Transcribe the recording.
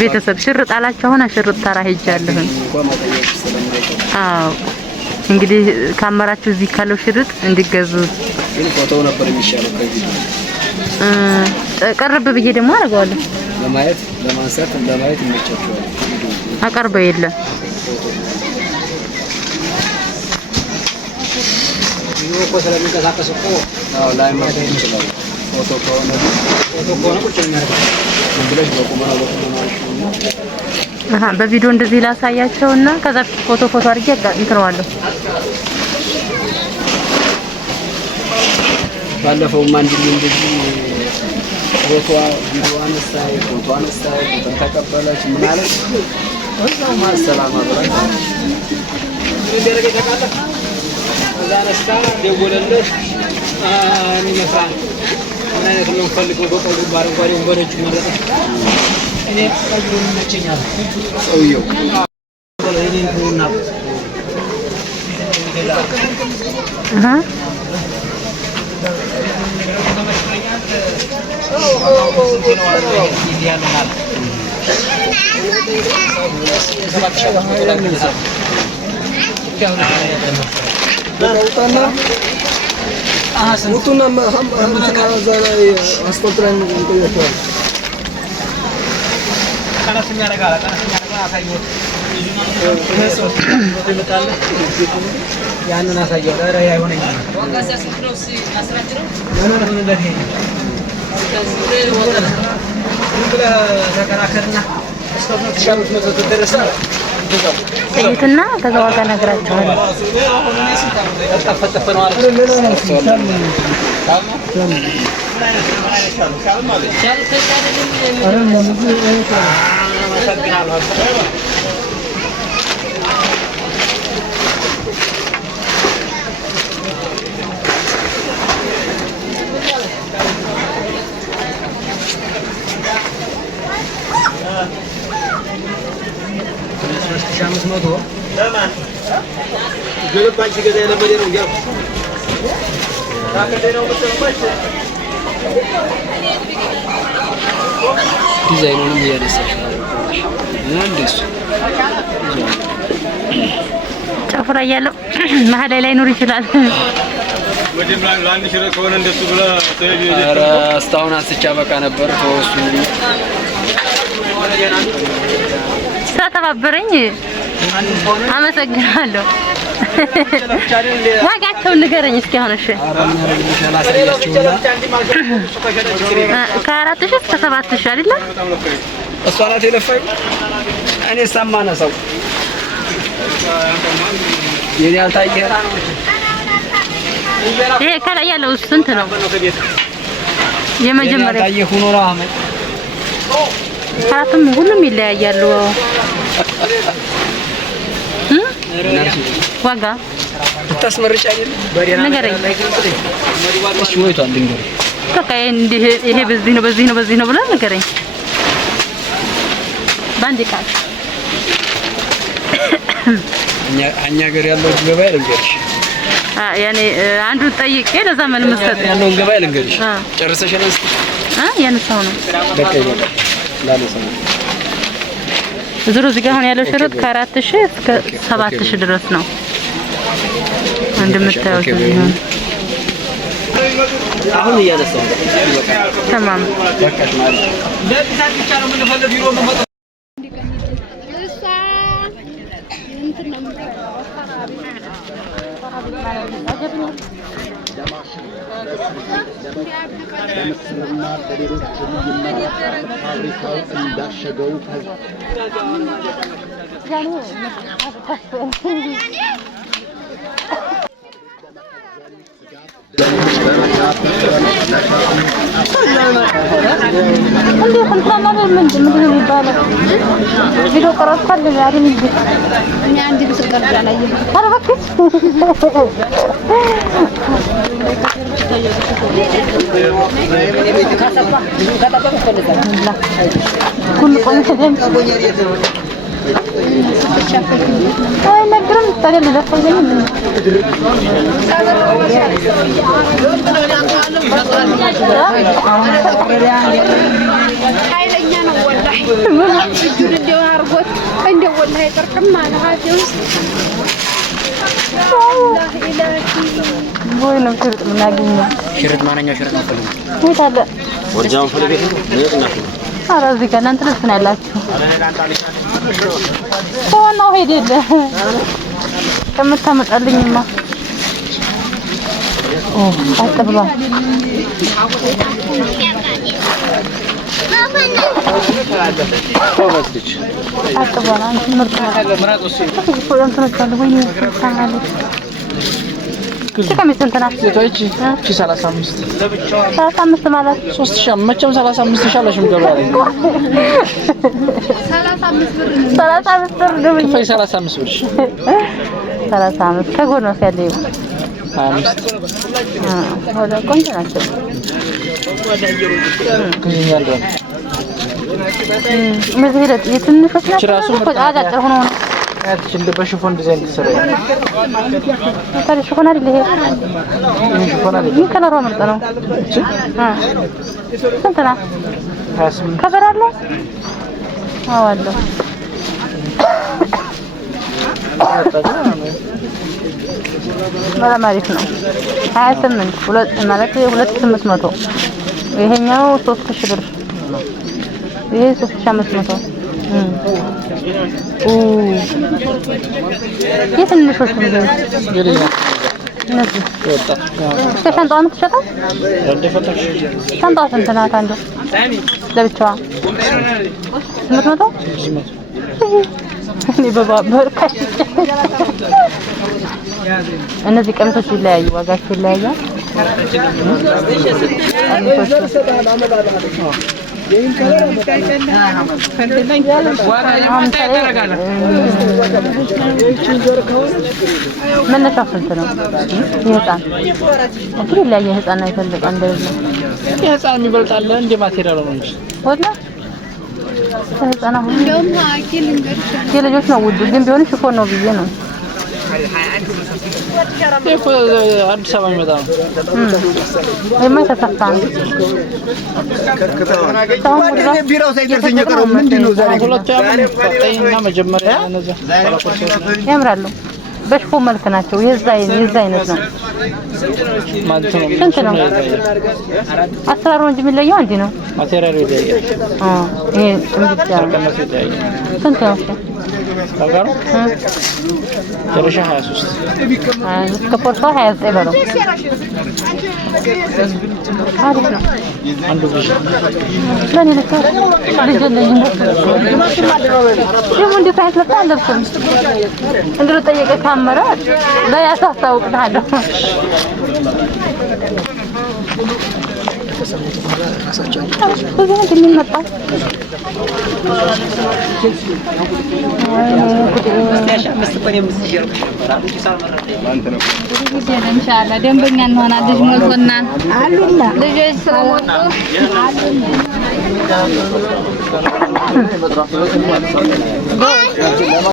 ቤተሰብ ሽርጥ አላችሁ ሆነ ሽርጥ ተራ ሄጃለሁ አዎ እንግዲህ ካመራችሁ እዚህ ካለው ሽርጥ እንዲገዙ ግን ፎቶው ነበር የሚሻለው ከዚህ ቀርብ ብዬ ደግሞ አረጋዋለሁ ለማየት ለማንሳት ለማየት ይመቻችኋል አቀርበው የለ ይሄው ቆሰለ የሚንቀሳቀስ እኮ አዎ ላይ ማለት ይችላል ፎቶ ከሆነ ቁጭ የሚያደርገው እንግዲህ በቁመና አሃ በቪዲዮ እንደዚህ ላሳያቸውና ከዛ ፎቶ አድርጌ እንትነዋለሁ ባለፈው ማንዲል እንደዚህ ቪዲዮዋን ስታይ ፎቶዋን ስታይ ቁጥር ተቀበለች ምን አለች ወላሂ ማሰላማ ብራች እንደረገ ተቃለ እዛ ነስታ ደወለልሽ እኔ መስራት ምን አይነት ነው ፈልገው በቀሉ ባረንጓዴ ወንበሮች መረጠ እኔ ቀይሩን መቸኛል ሰውየው እኔንኩና ሙቱና ማዛና አስቆጥረን እንቆያቸዋለን ካናስም ያረጋላ አሳየው ያንን አሳየው ዳራ ያይሆነኝ ወጋሳ ስክሮስ አስራጅሮ ምን እንደዚህ እንግዲህ ተከራከርና እስከ 1500 ተደረሰ እይትና ከዛ ዋጋ ነግራችኋለሁ ለማን ገለባጭ ገዛ ያለበደ ነው ያው ታከደነው መሰለሽ ዲዛይኑንም ያነሳሽ እንደሱ ጨፍራ ያለው መሀል ላይ ኑር ይችላል ወዲም ላንድ ሽረ ከሆነ እንደሱ ብለ ኧረ እስካሁን አስቻ በቃ ነበር ተወሱ ተባበረኝ አመሰግናለሁ ዋጋቸውን ንገረኝ እስኪ አሁን እሺ ከ4000 እስከ 7000 አይደለ እሷ ናት የለፋኝ እኔ ሰማና ሰው የኔ አልታየ ይሄ ከላይ ያለው ስንት ነው የመጀመሪያ ታየ ሆኖ ነው አመት አራቱም ሁሉም ይለያያሉ ዋጋ ተስመርጭ አይደል ንገረኝ እሺ ወይቷል ድንገር በቃ ይሄ በዚህ ነው ብላ ንገረኝ ባንዲ ቃል እኛ ሀገር ያለው ገበያ ልንገርሽ ያኔ አንዱ ጠይቄ ለዛ ምን መስጠት ያለው ገበያ ልንገርሽ ጨርሰሽ ነው ያነሳው ነው በቃ ይበቃ ላለሰው ዙሩ እዚህ ጋር አሁን ያለው ሽርጥ ከ4000 እስከ 7000 ድረስ ነው እንደምታዩት ነው አሁን እያነሳው ተማም በቃሽ ማለት ለጥሳት ብቻ ነው ምን ፈልግ ቢሮ መመጣ እሷ እንትን ነው ለምስርና በሌሎች የሚመረጥ ፋብሪካው እንዳሸገው እንዴ ኮንትራማ ምንድን ነው የሚባለው ቪዲዮ ቀረጽኳል አይደል እንዴ እኔ አንድ ብስ ቀርጻ ላይ ኧረ እባክህ كل قناه اي نقرم تقل ده فايدين ኃይለኛ ነው ወላሂ እንደው አርጎት እንደው ወላሂ ጥርቅም አለ ሀቴ ውስጥ ወይ ነው ሽርጥ ምናገኘው ሽርጥ ማንኛው ሽርጥ ነው ፈልጉ ወይ ታለ ወርጃውን ፈልገህ ነው ኧረ እዚህ ጋር እናንተ ልብስ ነው ያላችሁ ዋናው ሄደለ ከምታመጣልኝማ አጥብባ አጥብባ አንቺ ምርጥ እቺ 35 35 ማለት 3000 መቼም 35 ሻለሽም ገባለ 35 ብር ነው 35 ብር 35 ከጎን ነው ያለው 25 ወደ ቆንጆ ናቸው ከዚህኛው መዝሄለት የትንሾች ናቸው አጫጭር ሆኖ ነው እንደ በሽፎን ዲዛይን ተሰራ ታዲያ ሽፎን አይደል ይሄ ሽፎን አይደል ምን ከለሩ ምርጥ ነው ስንት ነው 28 ከበር አለ አዎ አለ በጣም አሪፍ ነው 28 ሁለት ማለት 2800 ይሄኛው 3000 ብር ይሄ 3500 የትንሾች ነው እነዚህ ሻንጣውን ትሸጣለህ? ሻንጣው ስንት ናት አንዱ ለብቻዋ 800 እኔ በርካሽ እነዚህ ቀሚሶች ይለያዩ ዋጋቸው ይለያያል መነሻው ስንት ነው? የህፃን እንግዲህ ይለያየ ህፃን ነው ይፈልጋል እንደዚህ የህፃን የሚበልጣል እንደ ማቴሪያል ነው እንጂ ወላ ህፃን አሁን እንደውም አኪል እንግዲህ የልጆች ነው ውዱ ግን ቢሆን ሽፎን ነው ብዬ ነው አዲስ አበባ የሚመጣ ነው የማይተሳሳ ነው ቢራው ሳይደርሰኝ ቀረው ምንድነው ዛሬ ሁለቱ ያመጣኝና መጀመሪያ እነዛ ያምራሉ በሽፎን መልክ ናቸው የዛ አይነት ነው ማለት ነው ስንት ነው አሰራሩ እንጂ የሚለየው አንዲ ነው ማቴሪያል ይለያል ይሄ ጥምብቻ ቀነስ ይለያል ስንት ነው ታጋሩ ደረሻ 23 እስከ ፖርቶ 29 ብር አሪፍ ነው አንዱ ልጅ ለኔ ለካ ልጅ ለኝ ደግሞ እንዴት አይተፈታ አለብኩም እንግዲህ ጠየቀ ካመራ ለያሳታውቅ ታዲያ በዚህ ነው የሚመጣው ኢንሻአላህ ደንበኛ እንሆናለን ልጅ ሞልቶናል አሉና ልጆች ስለሞቱ